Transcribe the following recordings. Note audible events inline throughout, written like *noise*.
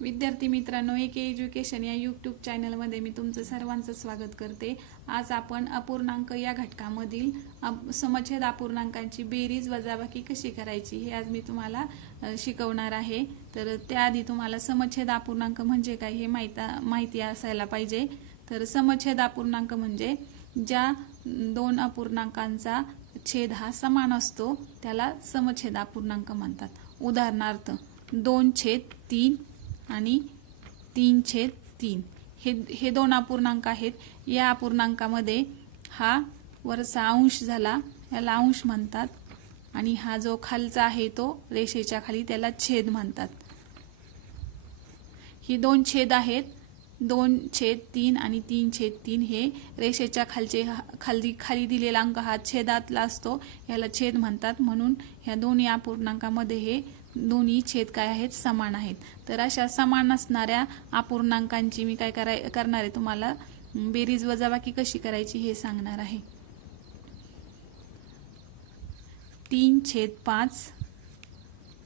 विद्यार्थी मित्रांनो एक एज्युकेशन या यूट्यूब चॅनलमध्ये मी तुमचं सर्वांचं स्वागत करते. आज आपण अपूर्णांक या घटकामधील अप- समच्छेद अपूर्णांकांची बेरीज वजाबाकी कशी करायची हे आज मी तुम्हाला शिकवणार आहे. तर त्याआधी तुम्हाला समच्छेद अपूर्णांक म्हणजे काय हे माहिता माहिती असायला पाहिजे. तर समच्छेद अपूर्णांक म्हणजे ज्या दोन अपूर्णांकांचा छेद हा समान असतो त्याला समच्छेद अपूर्णांक म्हणतात. उदाहरणार्थ दोन छेद तीन आणि तीन छेद तीन. हे हे दोन अपूर्णांक आहेत. या अपूर्णांकामध्ये हा वरचा अंश झाला याला अंश म्हणतात. आणि हा जो खालचा आहे तो रेषेच्या खाली त्याला छेद म्हणतात. ही दोन छेद आहेत. दोन छेद तीन आणि तीन छेद तीन हे रेषेच्या खालचे खाली खाली दिलेला अंक हा छेदातला असतो. याला छेद म्हणतात. म्हणून ह्या दोन्ही अपूर्णांकामध्ये हे दोन्ही छेद काय आहेत? समान आहेत. तर अशा समान असणाऱ्या अपूर्णांकांची मी काय कराय करणार आहे तुम्हाला? बेरीज वजाबाकी कशी करायची हे सांगणार आहे. तीन छेद पाच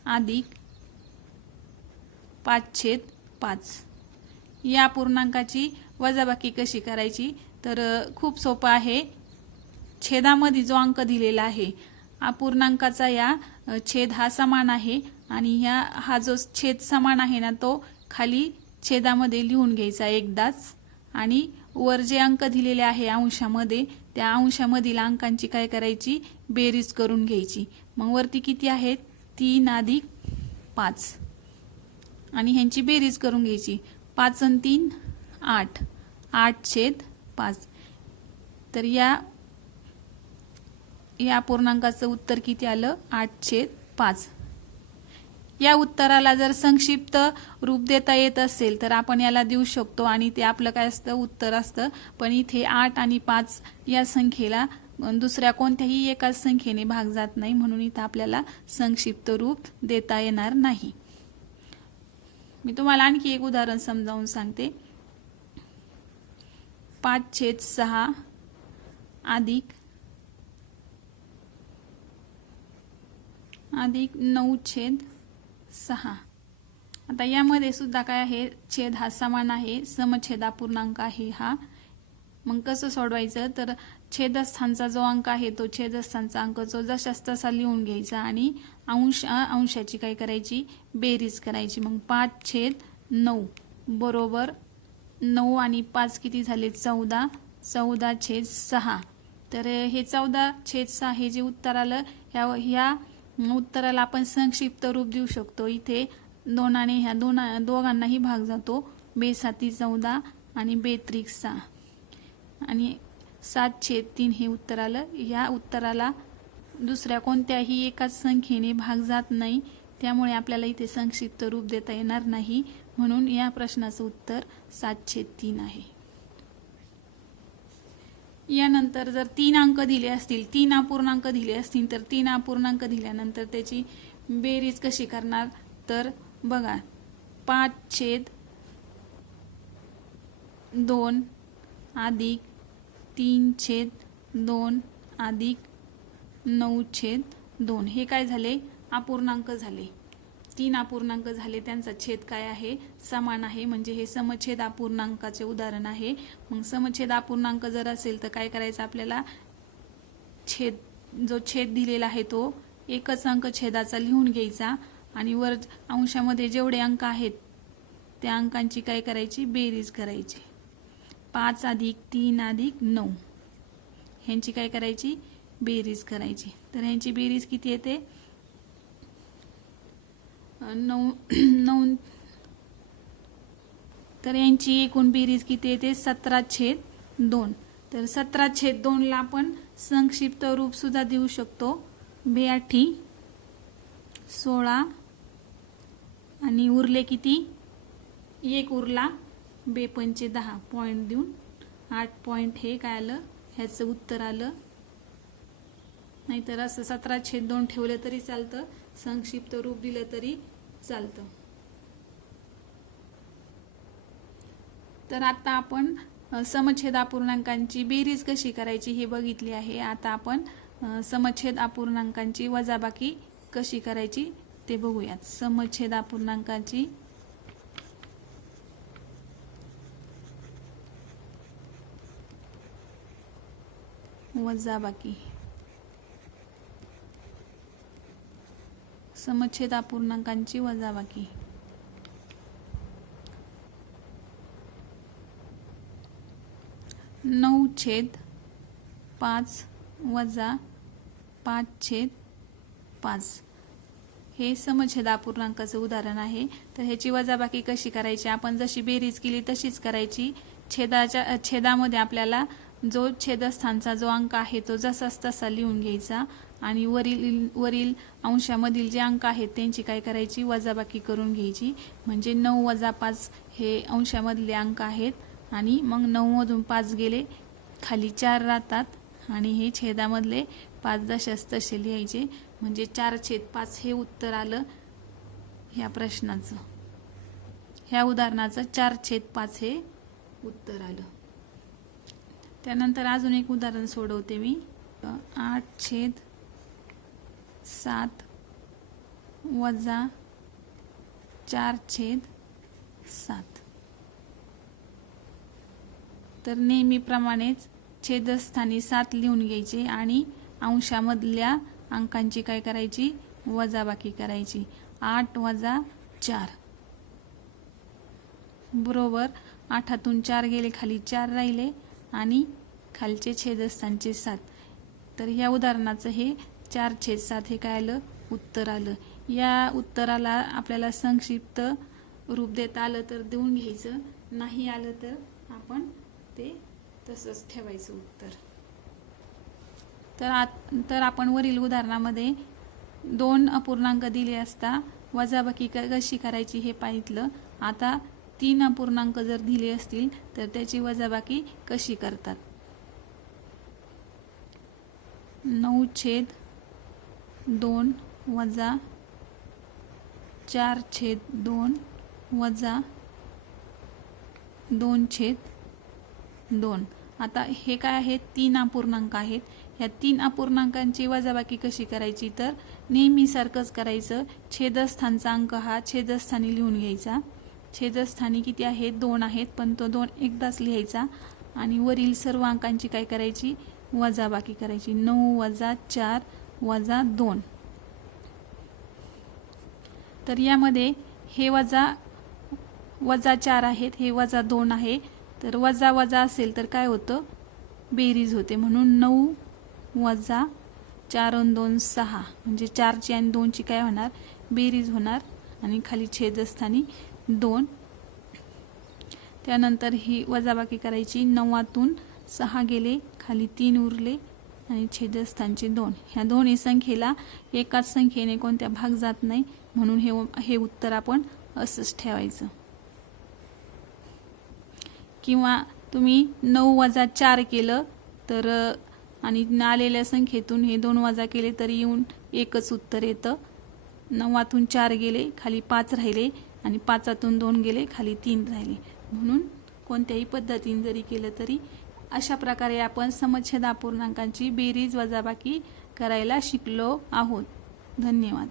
अधिक पाच छेद पाच. या पूर्णांकाची वजाबाकी कशी करायची? तर खूप सोपं आहे. छेदामध्ये जो अंक दिलेला आहे अपूर्णांकाचा या छेद हा समान आहे आणि ह्या हा जो छेद समान आहे ना तो खाली छेदामध्ये लिहून घ्यायचा एकदाच. आणि वर जे अंक दिलेले आहे अंशामध्ये त्या अंशामधील अंकांची काय करायची? बेरीज करून घ्यायची. मग वरती किती आहेत? तीन अधिक पाच. आणि ह्यांची बेरीज करून घ्यायची. पाच आणि तीन आठ. आठ छेद पाच. तर या या पूर्णांकाचं उत्तर किती आलं? आठ छेद पाच. या उत्तराला जर संक्षिप्त रूप देता येत असेल तर आपण याला देऊ शकतो आणि ते आपलं काय असतं? उत्तर असतं. पण इथे आठ आणि पाच या संख्येला दुसऱ्या कोणत्याही एकाच संख्येने भाग जात नाही म्हणून इथं आपल्याला संक्षिप्त रूप देता येणार नाही. मी तुम्हाला आणखी एक उदाहरण समजावून सांगते. पाच छेद सहा अधिक अधिक नऊ छेद सहा. आता यामध्ये सुद्धा काय आहे? छेद हा समान आहे. समछेदा पूर्णांक आहे हा. मग कसं सोडवायचं? तर छेदस्थानचा जो अंक आहे तो छेदस्थानचा अंक जो जशास तसा लिहून घ्यायचा आणि अंश अंशाची काय करायची? बेरीज करायची. मग पाच छेद नऊ बरोबर नऊ आणि पाच किती झाले? चौदा. चौदा छेद सहा. तर हे चौदा छेद सहा हे जे उत्तर आलं ह्या ह्या उत्तराला आपण संक्षिप्त रूप देऊ शकतो. इथे दोनाने ह्या दोन दोघांनाही भाग जातो. बेसाती चौदा आणि बेत्रिक सहा. आणि सात तीन हे उत्तर आलं ह्या उत्तराला दुसऱ्या कोणत्याही एकाच संख्येने भाग जात नाही. त्यामुळे आपल्याला इथे संक्षिप्त रूप देता येणार नाही. म्हणून या प्रश्नाचं उत्तर सातशे तीन आहे. यानंतर जर तीन अंक दिले असतील तीन अपूर्णांक दिले असतील तर तीन अपूर्णांक दिल्यानंतर त्याची बेरीज कशी करणार? तर बघा पाच छेद दोन अधिक तीन छेद दोन अधिक नऊ छेद दोन. हे काय झाले? अपूर्णांक झाले. तीन अपूर्णांक झाले त्यांचा छेद काय आहे? समान आहे म्हणजे हे समछेद अपूर्णांकाचे उदाहरण आहे. मग समछेद अपूर्णांक जर असेल तर काय करायचं आपल्याला? छेद जो छेद दिलेला आहे तो एकच अंक छेदाचा लिहून घ्यायचा आणि वर अंशामध्ये जेवढे अंक आहेत त्या अंकांची काय करायची? बेरीज करायची. पाच अधिक तीन अधिक नऊ. ह्यांची काय करायची? बेरीज करायची. तर ह्यांची बेरीज किती येते? नऊ *clears throat* नऊ. तर यांची एकूण बेरीज किती येते सतरा छेद दोन. तर सतरा छेद दोनला आपण संक्षिप्त रूपसुद्धा देऊ शकतो. बेआठी सोळा. आणि उरले किती? एक उरला. बेपंचे दहा. पॉईंट देऊन आठ पॉईंट हे काय आलं? ह्याचं उत्तर आलं. नाहीतर असं सतरा छेद दोन ठेवलं तरी चालतं. संक्षिप्त रूप दिलं तरी चालतं. तर आता आपण समच्छेद अपूर्णांकांची बेरीज कशी करायची हे बघितली आहे. आता आपण समच्छेद अपूर्णांकांची वजाबाकी कशी करायची ते बघूयात. समच्छेद अपूर्णांकाची वजाबाकी. समच्छेद अपूर्णांकांची वजाबाकी. नऊ छेद पाच वजा पाच छेद पाच. हे समछेद अपूर्णांकाचं उदाहरण आहे. तर ह्याची वजाबाकी कशी करायची? आपण जशी बेरीज केली तशीच करायची. छेदाच्या छेदामध्ये आपल्याला जो छेदस्थानचा जो अंक आहे तो जसाच तसा लिहून घ्यायचा. आणि वरील वरील अंशामधील जे अंक आहेत त्यांची काय करायची? वजाबाकी करून घ्यायची. म्हणजे नऊ वजा पाच हे अंशामधले अंक आहेत. आणि मग नऊमधून पाच गेले. खाली चार राहतात. आणि हे छेदामधले पाच दशास तसे लिहायचे म्हणजे चार छेद पाच हे उत्तर आलं ह्या प्रश्नाचं. ह्या उदाहरणाचं चार छेद पाच हे उत्तर आलं. त्यानंतर अजून एक उदाहरण सोडवते मी. आठ छेद सात वजा चार छेद सात. तर नेहमीप्रमाणेच छेदस्थानी सात लिहून घ्यायचे आणि अंशामधल्या अंकांची काय करायची? वजाबाकी करायची. आठ वजा चार. बरोबर आठातून चार गेले खाली चार राहिले आणि खालचे छेदस्थानचे सात. तर ह्या उदाहरणाचं हे चार छेद सात हे काय आलं? उत्तर आलं. या उत्तराला आपल्याला संक्षिप्त रूप देता आलं तर देऊन घ्यायचं. नाही आलं तर आपण ते तसंच ठेवायचं उत्तर. तर आत तर आपण वरील उदाहरणामध्ये दोन अपूर्णांक दिले असता वजाबाकी क कशी करायची हे पाहितलं. आता तीन अपूर्णांक जर दिले असतील तर त्याची वजाबाकी कशी करतात? नऊ छेद दोन वजा चार छेद दोन वजा दोन छेद दोन. आता हे काय आहे तीन अपूर्णांक आहेत. ह्या तीन अपूर्णांकांची वजाबाकी कशी करायची? तर नेहमीसारखंच करायचं. छेदस्थानचा अंक हा छेदस्थानी लिहून घ्यायचा. छेदस्थानी किती आहेत? दोन आहेत. पण तो दोन एकदाच लिहायचा. आणि वरील सर्व अंकांची काय करायची? वजाबाकी करायची. नऊ वजा चार वजा दोन. तर यामध्ये हे वजा वजा चार आहेत हे वजा दोन आहे. तर वजा वजा असेल तर काय होतं? बेरीज होते. म्हणून नऊ वजा चार आणि दोन सहा. म्हणजे चारची आणि दोनची काय होणार? बेरीज होणार. आणि खाली छेदस्थानी दोन. त्यानंतर ही वजाबाकी करायची. नवातून सहा गेले. खाली तीन उरले. आणि छेदस्थानचे दोन. ह्या दोन्ही संख्येला एकाच संख्येने कोणत्या भाग जात नाही म्हणून हे हे उत्तर आपण असंच ठेवायचं. किंवा तुम्ही नऊ वजा चार केलं तर आणि आलेल्या संख्येतून हे दोन वजा केले तरी येऊन एकच उत्तर येतं. नवातून चार गेले खाली पाच राहिले आणि पाचातून दोन गेले खाली तीन राहिले. म्हणून कोणत्याही पद्धतीने जरी केलं तरी अशा प्रकारे आपण समच्छेद अपूर्णांकांची बेरीज वजाबाकी करायला शिकलो आहोत. धन्यवाद.